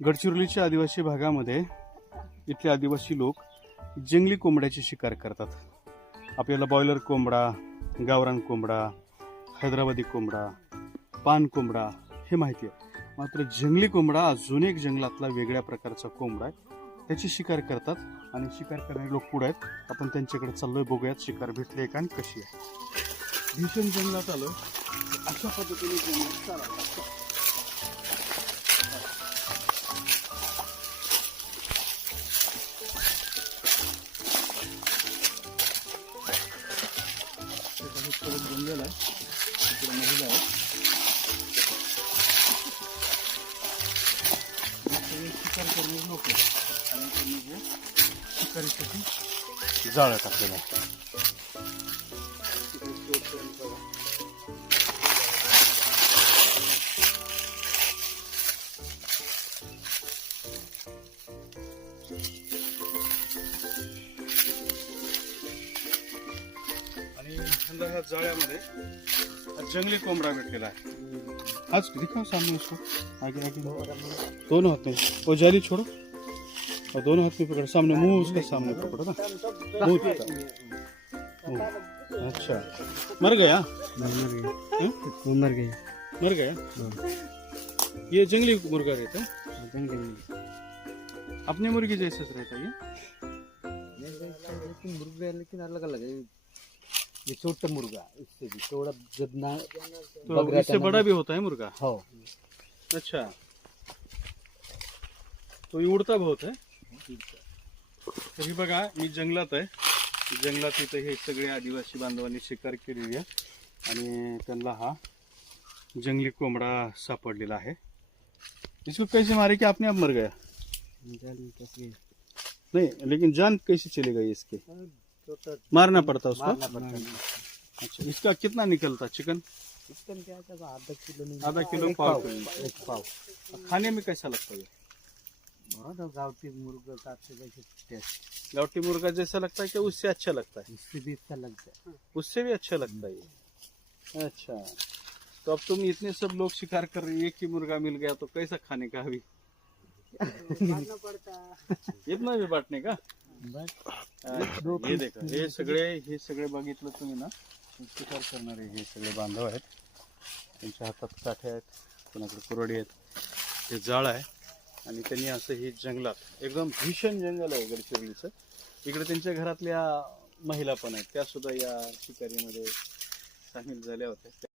गडचिरोलीच्या आदिवासी भागामध्ये इथले आदिवासी लोक जंगली कोंबड्याची शिकार करतात. आपल्याला बॉयलर कोंबडा, गावरान कोंबडा, हैदराबादी कोंबडा, पान कोंबडा हे माहिती आहे. मात्र जंगली कोंबडा अजून एक जंगलातला वेगळ्या प्रकारचा कोंबडा आहे. त्याची शिकार करतात आणि शिकार करणारे लोक पुढे आहेत. आपण त्यांच्याकडे चाललोय, बघूयात शिकार भेटली आहे का आणि कशी आहे. भीषण जंगलात आलो, अशा पद्धतीने जंगलात चालायला. जंगल आहे, तिकडे महिला आहे. शिकार करणारे लोक आणि त्यांनी हे शिकारीसाठी जाळं टाकलेलं आहे. आणि ह्या जाळ्यामध्ये जंगली कोंबडा भेटलेला आहे. आज दिखाओ सामने उसको, आगे आगे. दोनों हाथ में वो जाली छोड़ो और दोनों हाथ में पकड़ो. सामने मुंह उसके सामने पकड़ो ना. मुंह. अच्छा, मर गया. मर गई. मर गया. ये जंगली मुर्गा रहता है. जंगली अपने मुर्गी जैसा रहता है मुर्गा, लेकिन अलग अलग है. ये छोटा मुर्गा, इससे भी थोड़ा जितना तो इससे बड़ा भी होता है मुर्गा. हो. अच्छा, तो ये उडता बहुत है. तर हे बघा, मी जंगलात आहे. जंगलात इथं हे सगळे आदिवासी बांधवांनी शिकार केलेली आहे आणि त्यांना हा जंगली कोंबडा सापडलेला आहे. इसको कैसे मारे कि आपने आप मर गया? नहीं, लेकिन जान कैसे चली गई इसके? मारना पड़ता उसको. अच्छा, इसका कितना निकलता चिकन? चिकन क्या था, आधा किलो पाव किलो. एक पाव. खाने में कैसा लगता है? बहुत गावठी मुर्गा का टेस्ट. गावठी मुर्गा जैसा लगता है कि उससे अच्छा लगता है? इससे भी अच्छा लगता है. उससे भी अच्छा लगता है ये. अच्छा, तो अब तुम इतने सब लोग शिकार कर रहे, एक ही मुर्गा मिल गया तो कैसा खाने का अभी? बांटना पड़ता. इतना भी बांटने का. हे देखा, हे सगळे बघितलं तुम्ही ना, शिकार करणारे हे सगळे बांधव आहेत. त्यांच्या हातात काठ्या आहेत, कोणाकडे कुरडी आहेत. हे जाळ आहे आणि त्यांनी असं ही जंगलात, एकदम भीषण जंगल आहे गडचिरोलीचं. इकडे त्यांच्या घरातल्या महिला पण आहेत, त्या सुद्धा या शिकारीमध्ये सामील झाल्या होत्या.